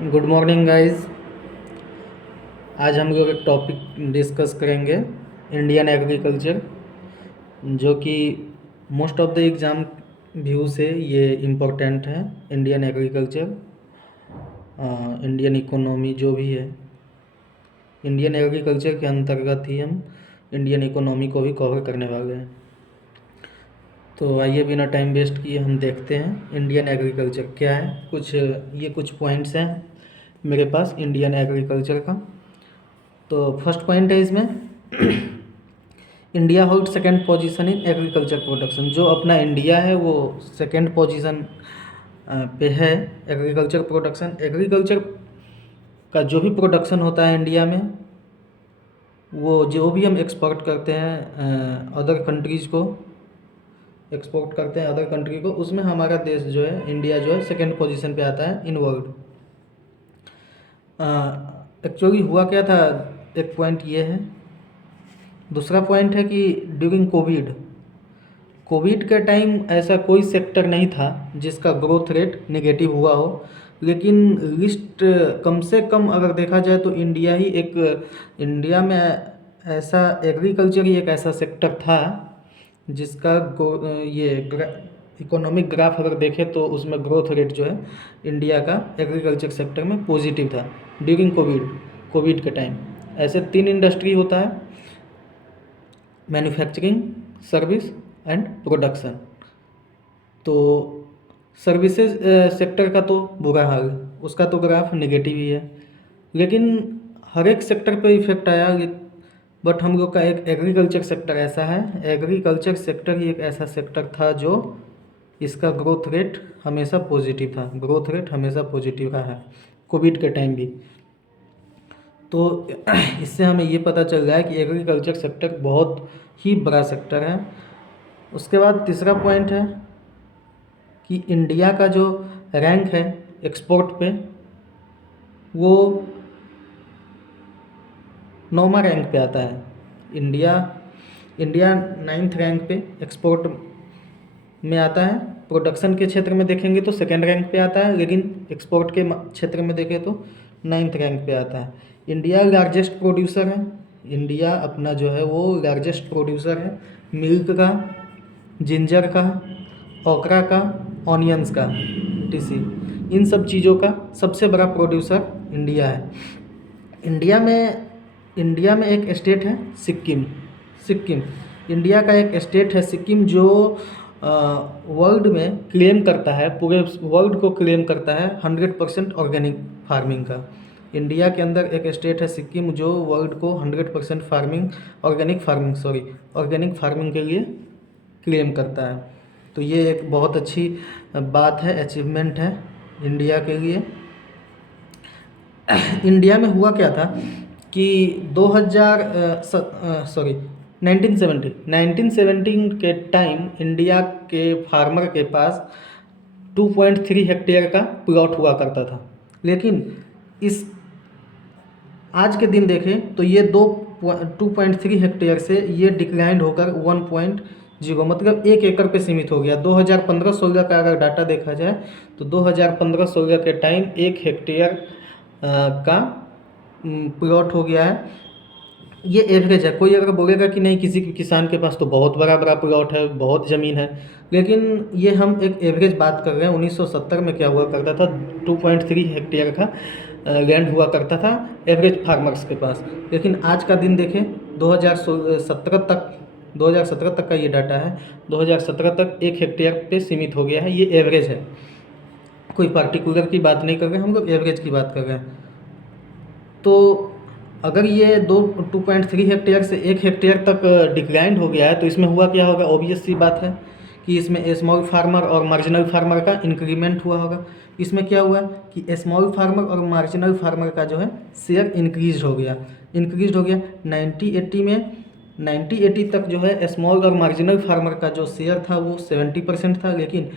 Good morning guys. आज हम लोग एक टॉपिक डिस्कस करेंगे, इंडियन एग्रीकल्चर, जो कि most of the exam view से ये इम्पोर्टेंट है। इंडियन एग्रीकल्चर, इंडियन इकोनॉमी जो भी है, इंडियन एग्रीकल्चर के अंतर्गत ही हम इंडियन इकोनॉमी को भी कवर करने वाले हैं। तो आइए बिना टाइम वेस्ट किए हम देखते हैं इंडियन एग्रीकल्चर क्या है। कुछ पॉइंट्स हैं मेरे पास इंडियन एग्रीकल्चर का। तो फर्स्ट पॉइंट है इसमें, India hold second position in agriculture production. जो अपना इंडिया है वो सेकेंड पोजीशन पे है एग्रीकल्चर प्रोडक्शन। एग्रीकल्चर का जो भी प्रोडक्शन होता है इंडिया में, वो जो भी हम एक्सपोर्ट करते हैं अदर कंट्रीज़ को, एक्सपोर्ट करते हैं अदर कंट्री को, उसमें हमारा देश जो है, इंडिया जो है, सेकेंड पोजीशन पे आता है इन वर्ल्ड। एक्चुअली हुआ क्या था, एक पॉइंट ये है। दूसरा पॉइंट है कि ड्यूरिंग कोविड के टाइम ऐसा कोई सेक्टर नहीं था जिसका ग्रोथ रेट नेगेटिव हुआ हो, लेकिन लिस्ट कम से कम अगर देखा जाए तो इंडिया में ऐसा एग्रीकल्चर ही एक ऐसा सेक्टर था जिसका इकोनॉमिक ग्राफ अगर देखें तो उसमें ग्रोथ रेट जो है इंडिया का एग्रीकल्चर सेक्टर में पॉजिटिव था ड्यूरिंग कोविड के टाइम। ऐसे 3 इंडस्ट्री होता है, मैन्युफैक्चरिंग, सर्विस एंड प्रोडक्शन। तो सर्विसेज सेक्टर का तो बुरा हाल, उसका तो ग्राफ नेगेटिव ही है, लेकिन हर एक सेक्टर पे इफेक्ट आया। बट हम लोग का एक एग्रीकल्चर सेक्टर ऐसा है, एग्रीकल्चर सेक्टर ही एक ऐसा सेक्टर था जो इसका ग्रोथ रेट हमेशा पॉजिटिव था, ग्रोथ रेट हमेशा पॉजिटिव रहा है कोविड के टाइम भी। तो इससे हमें ये पता चल रहा है कि एग्रीकल्चर सेक्टर बहुत ही बड़ा सेक्टर है। उसके बाद तीसरा पॉइंट है कि इंडिया का जो रैंक है एक्सपोर्ट पे, वो 9वां रैंक पे आता है। इंडिया 9th रैंक पे एक्सपोर्ट में आता है। प्रोडक्शन के क्षेत्र में देखेंगे तो सेकेंड रैंक पे आता है, लेकिन एक्सपोर्ट के क्षेत्र में देखें तो 9th रैंक पे आता है। इंडिया लार्जेस्ट प्रोड्यूसर है, इंडिया अपना जो है वो लार्जेस्ट प्रोड्यूसर है मिल्क का, जिंजर का, ओकरा का, ऑनियंस का, टीसी, इन सब चीज़ों का सबसे बड़ा प्रोड्यूसर इंडिया है। इंडिया में एक स्टेट है सिक्किम। इंडिया का एक स्टेट है सिक्किम जो वर्ल्ड में क्लेम करता है, पूरे वर्ल्ड को क्लेम करता है 100% ऑर्गेनिक फार्मिंग का। इंडिया के अंदर एक स्टेट है सिक्किम जो वर्ल्ड को 100% ऑर्गेनिक फार्मिंग के लिए क्लेम करता है। तो ये एक बहुत अच्छी बात है, अचीवमेंट है इंडिया के लिए। इंडिया में हुआ क्या था कि 1917 के टाइम इंडिया के फार्मर के पास 2.3 हेक्टेयर का प्लॉट हुआ करता था, लेकिन इस आज के दिन देखें तो ये 2.3 हेक्टेयर से ये डिक्लाइंड होकर 1.0 मतलब 1 एकड़ पे सीमित हो गया। 2015-16 का अगर डाटा देखा जाए तो 2015-16 के टाइम 1 हेक्टेयर का प्लॉट हो गया है। ये एवरेज है। कोई अगर बोलेगा कि नहीं किसी किसान के पास तो बहुत बड़ा प्लॉट है, बहुत ज़मीन है, लेकिन ये हम एक एवरेज बात कर रहे हैं। 1970 में क्या हुआ करता था, 2.3 हेक्टेयर का लैंड हुआ करता था एवरेज फार्मर्स के पास। लेकिन आज का दिन देखें 2017 तक का ये डाटा है। 2017 तक 1 हेक्टेयर पे सीमित हो गया है। ये एवरेज है, कोई पार्टिकुलर की बात नहीं कर रहे, हम लोग एवरेज की बात कर रहे हैं। तो अगर ये 2.3 हेक्टेयर से 1 हेक्टेयर तक डिक्लाइंड हो गया है तो इसमें हुआ क्या होगा, ऑब्वियस सी बात है कि इसमें स्मॉल फार्मर और मार्जिनल फार्मर का इंक्रीमेंट हुआ होगा। इसमें क्या हुआ कि स्मॉल फार्मर और मार्जिनल फार्मर का जो है शेयर इंक्रीज हो गया 1980 में। 1980 तक जो है स्मॉल और मार्जिनल फार्मर का जो शेयर था वो 70% था, लेकिन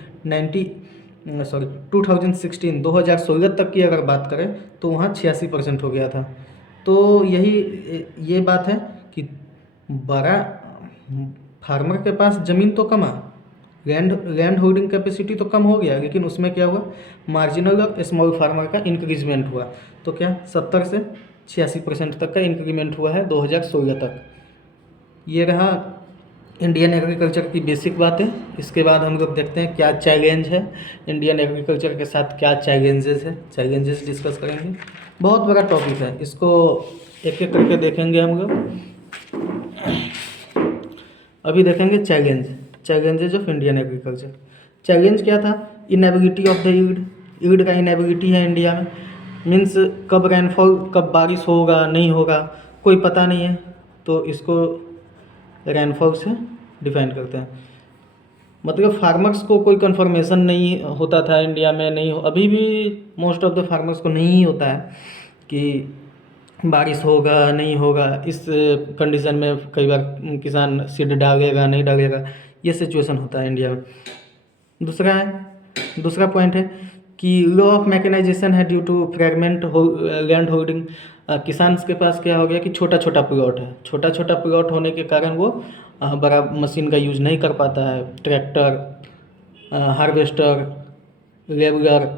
2016 तक की अगर बात करें तो वहाँ 86% हो गया था। तो ये बात है कि बड़ा फार्मर के पास ज़मीन तो कम है, लैंड होल्डिंग कैपेसिटी तो कम हो गया, लेकिन उसमें क्या हुआ, मार्जिनल और स्मॉल फार्मर का इंक्रीजमेंट हुआ। तो क्या 70 से 86% तक का इंक्रीमेंट हुआ है 2016 तक। ये रहा इंडियन एग्रीकल्चर की बेसिक बातें। इसके बाद हम लोग देखते हैं क्या चैलेंज है इंडियन एग्रीकल्चर के साथ, क्या चैलेंजेस है, चैलेंजेस डिस्कस करेंगे। बहुत बड़ा टॉपिक है, इसको एक एक करके देखेंगे हम लोग। अभी देखेंगे challenges of Indian agriculture. Challenge क्या था, इनेबिलिटी ऑफ द ईल्ड का इनेबिलिटी है इंडिया में। मीन्स कब रेनफॉल, कब बारिश होगा नहीं होगा कोई पता नहीं है, तो इसको रेनफॉल से डिफाइन करते हैं। मतलब फार्मर्स को कोई कंफर्मेशन नहीं होता था इंडिया में, नहीं हो, अभी भी मोस्ट ऑफ द फार्मर्स को नहीं होता है कि बारिश होगा नहीं होगा। इस कंडीशन में कई बार किसान सीड डालेगा नहीं डालेगा, ये सिचुएशन होता है इंडिया में। दूसरा पॉइंट है कि लो ऑफ मैकेनाइजेशन है due to fragment land holding. किसान के पास क्या हो गया कि छोटा छोटा प्लॉट है, छोटा छोटा प्लॉट होने के कारण वो बड़ा मशीन का यूज़ नहीं कर पाता है। ट्रैक्टर, हार्वेस्टर, लेवलर,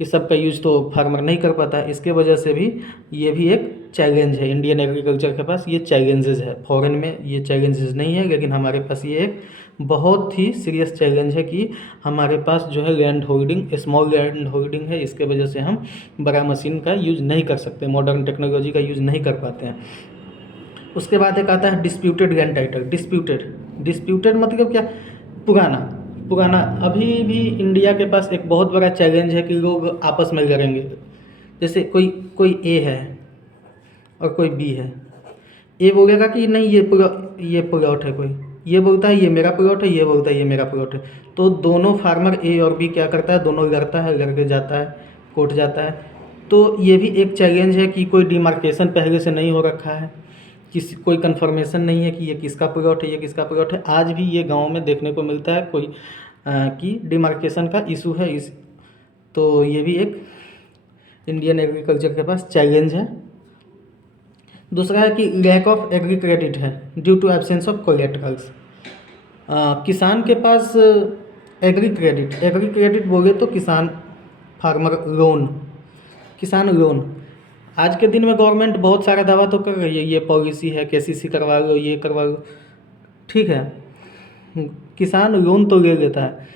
ये सब का यूज़ तो फार्मर नहीं कर पाता है। इसके वजह से भी ये भी एक चैलेंज है इंडियन एग्रीकल्चर के पास, ये चैलेंजेस है। फॉरेन में ये चैलेंजेस नहीं है, लेकिन हमारे पास ये एक बहुत ही सीरियस चैलेंज है कि हमारे पास जो है land holding, small land holding है। इसके वजह से हम बड़ा मशीन का यूज़ नहीं कर सकते, मॉडर्न टेक्नोलॉजी का यूज़ नहीं कर पाते हैं। उसके बाद एक आता है डिस्प्यूटेड लैंड टाइटल। डिस्प्यूटेड मतलब क्या, पुराना। अभी भी इंडिया के पास एक बहुत बड़ा चैलेंज है कि लोग आपस में लड़ेंगे। जैसे कोई ए है और कोई बी है। ए बोलेगा कि नहीं ये प्लॉट है, कोई ये बोलता है ये मेरा प्लॉट है, ये बोलता है ये मेरा प्लॉट है। तो दोनों फार्मर ए और बी क्या करता है, दोनों लड़ता है, लड़के जाता है कोर्ट जाता है। तो ये भी एक चैलेंज है कि कोई डिमार्केशन पहले से नहीं हो रखा है, कोई कंफर्मेशन नहीं है कि ये किसका प्लॉट है, ये किसका प्लॉट है। आज भी ये गांव में देखने को मिलता है कोई कि डिमार्केशन का इशू है तो ये भी एक इंडियन एग्रीकल्चर के पास चैलेंज है। दूसरा है कि लैक ऑफ एग्री क्रेडिट है ड्यू टू एब्सेंस ऑफ कोलेटरल्स। किसान के पास एग्री क्रेडिट बोले तो किसान लोन। आज के दिन में गवर्नमेंट बहुत सारा दावा तो कर रही है, ये पॉलिसी है, केसीसी करवा लो, ये करवा लो, ठीक है। किसान लोन तो ले लेता है,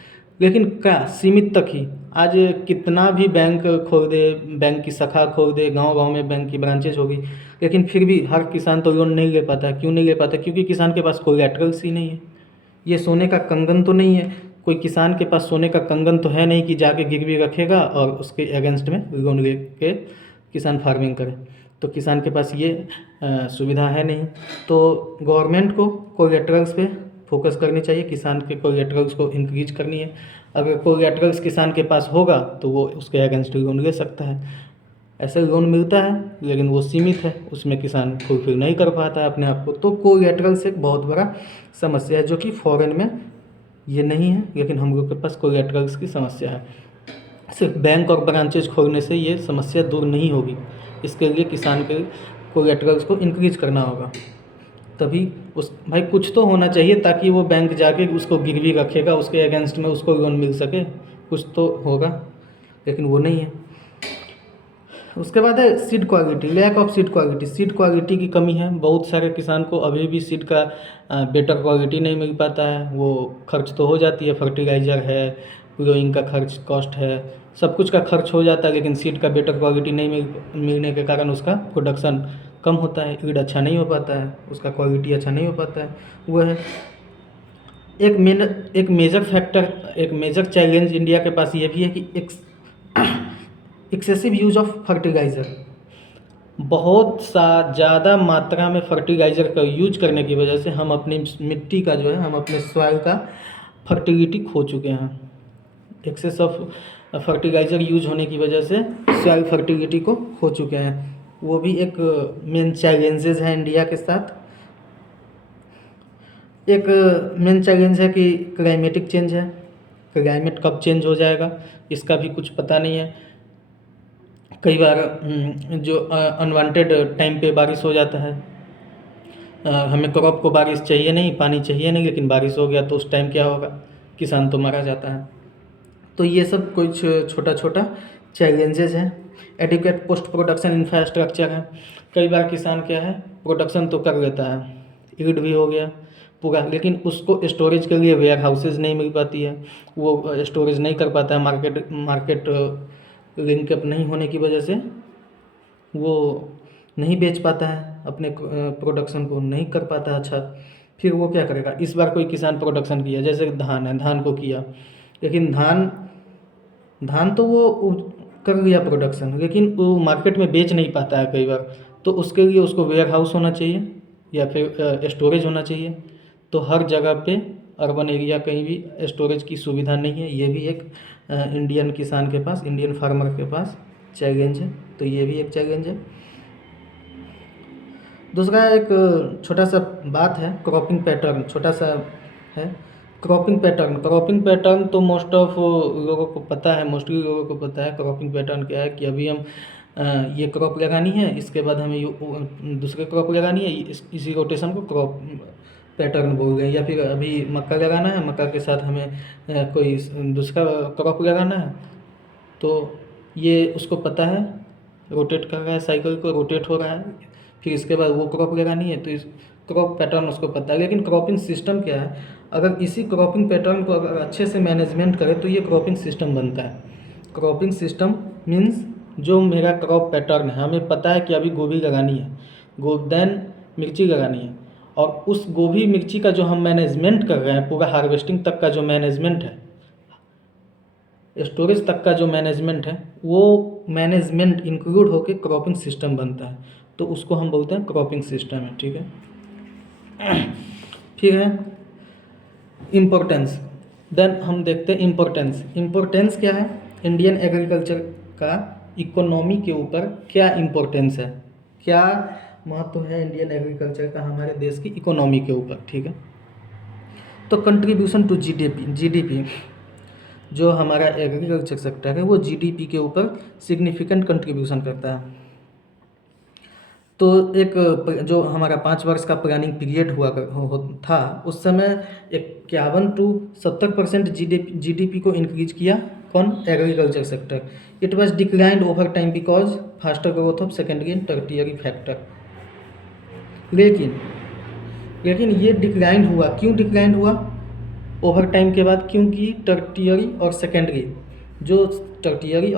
लेकिन क्या सीमित तक ही। आज कितना भी बैंक खोल दे, बैंक की शाखा खोल दे, गांव-गांव में बैंक की ब्रांचेज होगी, लेकिन फिर भी हर किसान तो लोन नहीं ले पाता। क्यों नहीं ले पाता? क्योंकि किसान के पास कोलैटरल्स ही नहीं है। ये सोने का कंगन तो नहीं है, कोई किसान के पास सोने का कंगन तो है नहीं कि जाके गिरवी रखेगा और उसके अगेंस्ट में लोन ले के किसान फार्मिंग करे। तो किसान के पास ये सुविधा है नहीं। तो गवर्नमेंट को कोलैटरल्स पे फोकस करनी चाहिए, किसान के कोलैटरल्स को इंक्रीज करनी है। अगर कोलैटरल्स किसान के पास होगा तो वो उसके अगेंस्ट लोन ले सकता है। ऐसे लोन मिलता है लेकिन वो सीमित है, उसमें किसान फुलफिल नहीं कर पाता है अपने आप को। तो कोलैटरल्स एक बहुत बड़ा समस्या है, जो कि फॉरेन में ये नहीं है, लेकिन हम लोग के पास कोलैटरल्स की समस्या है। सिर्फ बैंक और ब्रांचेज खोलने से ये समस्या दूर नहीं होगी। इसके लिए किसान के कोलैटरल्स को इंक्रीज करना होगा, तभी भाई कुछ तो होना चाहिए ताकि वो बैंक जाके उसको गिरवी रखेगा, उसके अगेंस्ट में उसको लोन मिल सके, कुछ तो होगा, लेकिन वो नहीं है। उसके बाद है seed quality, lack of seed quality की कमी है। बहुत सारे किसान को अभी भी सीड का बेटर क्वालिटी नहीं मिल पाता है। वो खर्च तो हो जाती है, फर्टिलाइज़र है, ग्रोइंग का खर्च, कॉस्ट है, सब कुछ का खर्च हो जाता है, लेकिन सीड का बेटर क्वालिटी नहीं मिलने के कारण उसका प्रोडक्शन कम होता है, ईल्ड अच्छा नहीं हो पाता है, उसका क्वालिटी अच्छा नहीं हो पाता है। वो है एक मेजर चैलेंज इंडिया के पास ये भी है कि एक्सेसिव यूज़ ऑफ फर्टिलाइज़र। बहुत ज़्यादा मात्रा में फर्टिलाइज़र का यूज करने की वजह से हम अपनी मिट्टी का जो है, हम अपने सॉइल का फर्टिलिटी खो चुके हैं। एक्सेस ऑफ फर्टिलाइज़र यूज होने की वजह से सॉइल फर्टिलिटी को खो चुके हैं। वो भी एक मेन चैलेंजेस है इंडिया के साथ। एक मेन चैलेंज है कि क्लाइमेटिक चेंज है, क्लाइमेट कब चेंज हो जाएगा इसका भी कुछ पता नहीं है। कई बार जो अनवांटेड टाइम पे बारिश हो जाता है। हमें क्रॉप को बारिश चाहिए नहीं, पानी चाहिए नहीं, लेकिन बारिश हो गया तो उस टाइम क्या होगा, किसान तो मारा जाता है। तो ये सब कुछ छोटा छोटा चैलेंजेस हैं। एडिक्वेट पोस्ट प्रोडक्शन इंफ्रास्ट्रक्चर है। कई बार किसान क्या है, प्रोडक्शन तो कर लेता है, ईल्ड भी हो गया पूरा, लेकिन उसको स्टोरेज के लिए वेयर हाउसेज नहीं मिल पाती है, वो स्टोरेज नहीं कर पाता है, मार्केट लिंकअप नहीं होने की वजह से वो नहीं बेच पाता है, अपने प्रोडक्शन को नहीं कर पाता है अच्छा। फिर वो क्या करेगा, इस बार कोई किसान प्रोडक्शन किया, जैसे धान है, धान को किया, लेकिन धान धान तो वो कर लिया प्रोडक्शन, लेकिन वो मार्केट में बेच नहीं पाता है कई बार। तो उसके लिए उसको वेयर हाउस होना चाहिए या फिर स्टोरेज होना चाहिए। तो हर जगह पे अर्बन एरिया कहीं भी स्टोरेज की सुविधा नहीं है। ये भी एक इंडियन किसान के पास, इंडियन फार्मर के पास चैलेंज है। तो ये भी एक चैलेंज है। दूसरा एक छोटा सा बात है, क्रॉपिंग पैटर्न छोटा सा है। क्रॉपिंग पैटर्न तो मोस्ट ऑफ लोगों को पता है, मोस्टली लोगों को पता है क्रॉपिंग पैटर्न क्या है, कि अभी हम ये क्रॉप लगानी है, इसके बाद हमें दूसरे क्रॉप लगानी है, इसी रोटेशन को क्रॉप पैटर्न बोल गए। या फिर अभी मक्का लगाना है, मक्का के साथ हमें कोई दूसरा क्रॉप लगाना है, तो ये उसको पता है, रोटेट कर रहा है, साइकिल को रोटेट हो रहा है, फिर इसके बाद वो क्रॉप लगानी है, तो इस क्रॉप पैटर्न उसको पता है। लेकिन क्रॉपिंग सिस्टम क्या है, अगर इसी क्रॉपिंग पैटर्न को अगर अच्छे से मैनेजमेंट करें तो ये क्रॉपिंग सिस्टम बनता है। क्रॉपिंग सिस्टम मीन्स जो मेरा क्रॉप पैटर्न है, हमें पता है कि अभी गोभी लगानी है, देन मिर्ची लगानी है, और उस गोभी मिर्ची का जो हम मैनेजमेंट कर रहे हैं, पूरा हार्वेस्टिंग तक का जो मैनेजमेंट है, स्टोरेज तक का जो मैनेजमेंट है, वो मैनेजमेंट इंक्लूड होकर क्रॉपिंग सिस्टम बनता है। तो उसको हम बोलते हैं क्रॉपिंग सिस्टम है, ठीक है। फिर है इम्पोर्टेंस। देन हम देखते हैं इम्पोर्टेंस क्या है, इंडियन एग्रीकल्चर का इकोनॉमी के ऊपर क्या इम्पोर्टेंस है, क्या महत्व है इंडियन एग्रीकल्चर का हमारे देश की इकोनॉमी के ऊपर, ठीक है। तो कंट्रीब्यूशन टू जीडीपी, जो हमारा एग्रीकल्चर सेक्टर है वो जीडीपी के ऊपर सिग्निफिकेंट कंट्रीब्यूशन करता है। तो एक जो हमारा 5 वर्ष का प्लानिंग पीरियड था, उस समय 51 to 70% जीडीपी को इंक्रीज किया कौन, agriculture sector. It was declined over time because faster growth of secondary and tertiary factor. लेकिन ये डिक्लाइंड हुआ, क्यों डिक्लाइंड हुआ ओवर टाइम के बाद, क्योंकि टर्टियरी और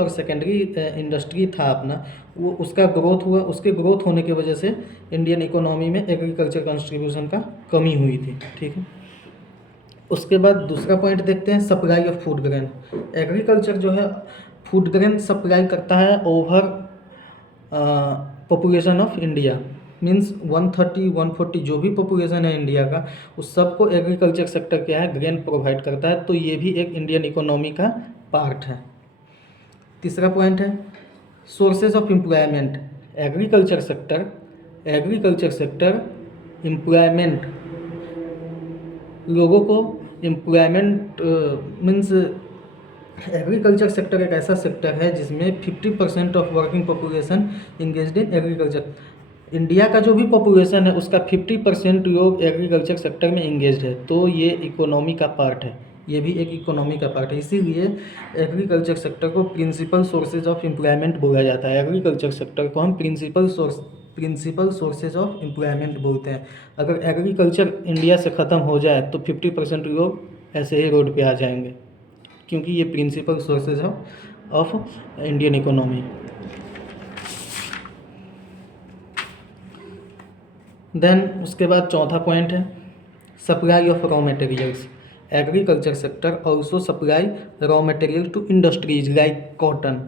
सेकेंडरी इंडस्ट्री था अपना, वो उसका ग्रोथ हुआ, उसके ग्रोथ होने की वजह से इंडियन इकोनॉमी में एग्रीकल्चर कंट्रीब्यूशन का कमी हुई थी, ठीक है। उसके बाद दूसरा पॉइंट देखते हैं, supply of food grain. Agriculture जो है फूड ग्रेन सप्लाई करता है over population of India, means 130-140 जो भी पॉपुलेशन है इंडिया का, उस सबको एग्रीकल्चर सेक्टर क्या है, ग्रेन प्रोवाइड करता है। तो ये भी एक इंडियन इकोनॉमी का पार्ट है। तीसरा पॉइंट है sources of employment. Agriculture sector employment, लोगों को एम्प्लॉयमेंट मीन्स एग्रीकल्चर सेक्टर एक ऐसा सेक्टर है जिसमें 50% of working population engaged in agriculture. India का जो भी पॉपुलेशन है उसका 50% लोग एग्रीकल्चर सेक्टर में इंगेज्ड है। तो ये इकोनॉमी का पार्ट है, ये भी एक इकोनॉमी का पार्ट है। इसीलिए एग्रीकल्चर सेक्टर को प्रिंसिपल सोर्सेज ऑफ एम्प्लॉयमेंट बोला जाता है। एग्रीकल्चर सेक्टर को हम प्रिंसिपल सोर्सेज ऑफ एम्प्लॉयमेंट बोलते हैं। अगर एग्रीकल्चर इंडिया से ख़त्म हो जाए तो 50% लोग ऐसे ही रोड पे आ जाएंगे, क्योंकि ये principal sources of Indian economy. Then उसके बाद चौथा पॉइंट है supply of raw materials. Agriculture sector also supply raw material to industries like cotton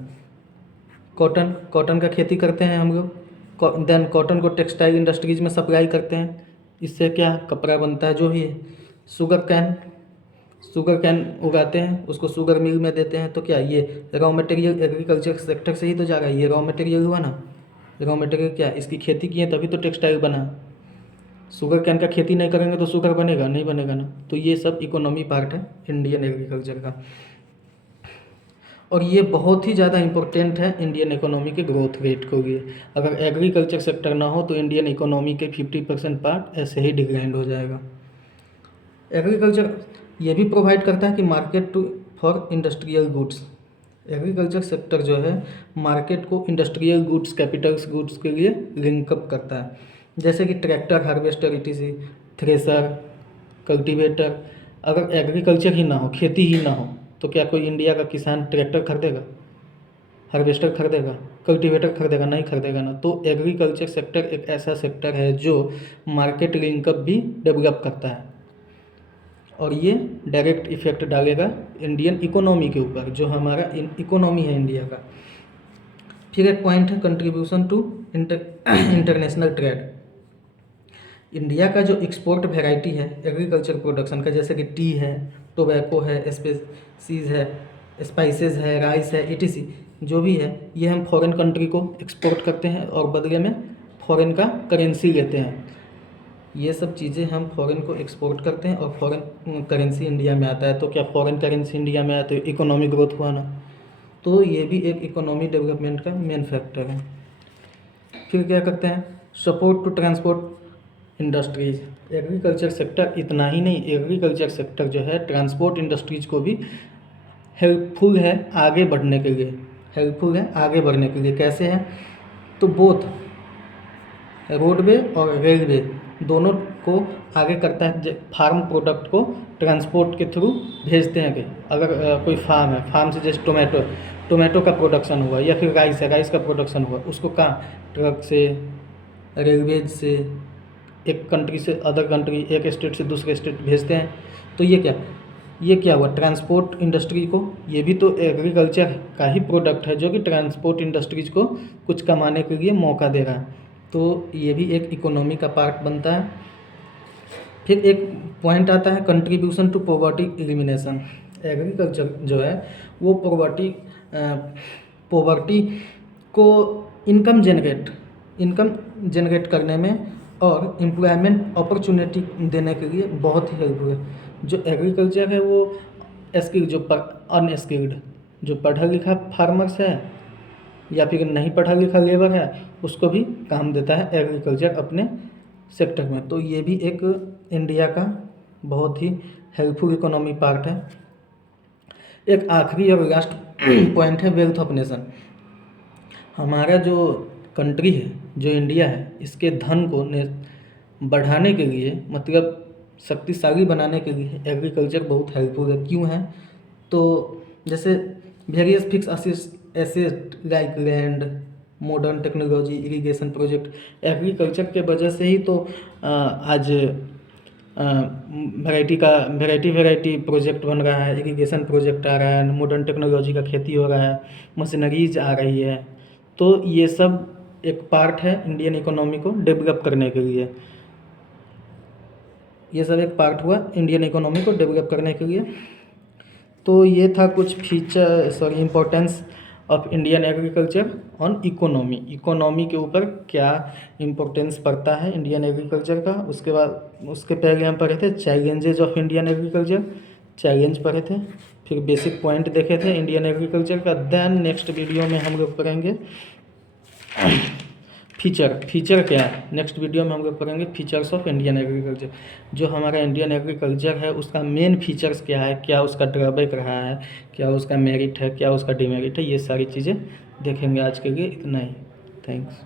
का खेती करते हैं हम लोग। देन कॉटन को टेक्सटाइल इंडस्ट्रीज में सप्लाई करते हैं, इससे क्या कपड़ा बनता है जो भी है। शुगर कैन उगाते हैं, उसको शुगर मिल में देते हैं, तो क्या ये रॉ मटेरियल एग्रीकल्चर सेक्टर से ही तो जा रहा है, ये रॉ मटेरियल हुआ ना। रॉ मटेरियल क्या, इसकी खेती की है तभी तो टेक्सटाइल बना। शुगर कैन का खेती नहीं करेंगे तो शुगर बनेगा नहीं, बनेगा ना। तो ये सब इकोनॉमी पार्ट है इंडियन एग्रीकल्चर का, और ये बहुत ही ज़्यादा इम्पोर्टेंट है इंडियन इकोनॉमी के ग्रोथ रेट के लिए। अगर एग्रीकल्चर सेक्टर ना हो तो इंडियन इकोनॉमी के 50% पार्ट ऐसे ही डिक्लाइन हो जाएगा। एग्रीकल्चर ये भी प्रोवाइड करता है कि market too for industrial goods. Agriculture sector जो है मार्केट को इंडस्ट्रियल गुड्स, कैपिटल्स गुड्स के लिए लिंकअप करता है, जैसे कि tractor, harvester, etc, thresher, cultivator. अगर एग्रीकल्चर ही ना हो, खेती ही ना हो, तो क्या कोई इंडिया का किसान ट्रैक्टर खरीदेगा, हार्वेस्टर खरीदेगा, कल्टीवेटर खरीदेगा? नहीं खरीदेगा ना। तो एग्रीकल्चर सेक्टर एक ऐसा सेक्टर है जो मार्केट लिंकअप भी डेवलप करता है, और ये डायरेक्ट इफेक्ट डालेगा इंडियन इकोनॉमी के ऊपर, जो हमारा इकोनॉमी है इंडिया का। फिर एक पॉइंट है contribution to international trade. India का जो एक्सपोर्ट वैरायटी है एग्रीकल्चर प्रोडक्शन का, जैसे कि टी है, टोबैको है, स्पेसीज है, स्पाइसेस है, राइस है, ईटीसी, जो भी है ये हम फॉरेन कंट्री को एक्सपोर्ट करते हैं और बदले में फॉरेन का करेंसी लेते हैं। ये सब चीज़ें हम फॉरेन को एक्सपोर्ट करते हैं और फॉरेन करेंसी इंडिया में आता है। तो क्या फॉरेन करेंसी इंडिया में आया तो इकोनॉमिक ग्रोथ हुआ ना। तो ये भी एक इकोनॉमी डेवलपमेंट का मेन फैक्टर है। फिर क्या करते हैं, support to transport industries. Agriculture sector इतना ही नहीं, एग्रीकल्चर सेक्टर जो है ट्रांसपोर्ट इंडस्ट्रीज को भी हेल्पफुल है आगे बढ़ने के लिए। हेल्पफुल है आगे बढ़ने के लिए कैसे है, तो बोथ रोडवे और रेलवे दोनों को आगे करता है। फार्म प्रोडक्ट को ट्रांसपोर्ट के थ्रू भेजते हैं कि अगर कोई फार्म है, फार्म से जैसे टोमेटो का प्रोडक्शन हुआ, या फिर राइस है, राइस का प्रोडक्शन हुआ, उसको कहाँ, ट्रक से, रेलवेज से, एक कंट्री से अदर कंट्री, एक स्टेट से दूसरे स्टेट भेजते हैं। तो ये क्या हुआ, ट्रांसपोर्ट इंडस्ट्री को, ये भी तो एग्रीकल्चर का ही प्रोडक्ट है जो कि ट्रांसपोर्ट इंडस्ट्रीज को कुछ कमाने के लिए मौका दे रहा है। तो ये भी एक इकोनॉमी का पार्ट बनता है। फिर एक पॉइंट आता है contribution to poverty elimination. Agriculture जो है वो पॉवर्टी को इनकम जनरेट करने में और एम्प्लॉयमेंट अपॉर्चुनिटी देने के लिए बहुत ही हेल्पफुल है। जो एग्रीकल्चर है वो अनस्किल्ड, जो पढ़ा लिखा फार्मर्स है या फिर नहीं पढ़ा लिखा लेबर है, उसको भी काम देता है एग्रीकल्चर अपने सेक्टर में। तो ये भी एक इंडिया का बहुत ही हेल्पफुल इकोनॉमी पार्ट है। एक आखिरी और लास्ट पॉइंट है वेल्थ ऑफ नेशन। हमारा जो कंट्री है, जो इंडिया है, इसके धन को बढ़ाने के लिए, मतलब शक्तिशाली बनाने के लिए एग्रीकल्चर बहुत हेल्पफुल है। क्यों है, तो जैसे various fix asset like land, modern technology, irrigation project, agriculture के वजह से ही तो आज वैरायटी प्रोजेक्ट बन रहा है, इरिगेशन प्रोजेक्ट आ रहा है, मॉडर्न टेक्नोलॉजी का खेती हो रहा है, मशीनरीज आ रही है। तो ये सब एक पार्ट है इंडियन इकोनॉमी को डेवलप करने के लिए। ये सब एक पार्ट हुआ इंडियन इकोनॉमी को डेवलप करने के लिए। तो ये था कुछ importance of Indian agriculture on economy के ऊपर क्या इम्पोर्टेंस पड़ता है इंडियन एग्रीकल्चर का। उसके पहले हम पढ़े थे challenges of Indian agriculture, challenge पढ़े थे, फिर बेसिक पॉइंट देखे थे इंडियन एग्रीकल्चर का। देन नेक्स्ट वीडियो में हम लोग पढ़ेंगे फीचर क्या है। नेक्स्ट वीडियो में हम लोग पढ़ेंगे फीचर्स ऑफ इंडियन एग्रीकल्चर। जो हमारा इंडियन एग्रीकल्चर है उसका मेन फीचर्स क्या है, क्या उसका ड्रॉबैक रहा है, क्या उसका मेरिट है, क्या उसका डिमेरिट है, ये सारी चीज़ें देखेंगे। आज के लिए इतना ही। थैंक्स।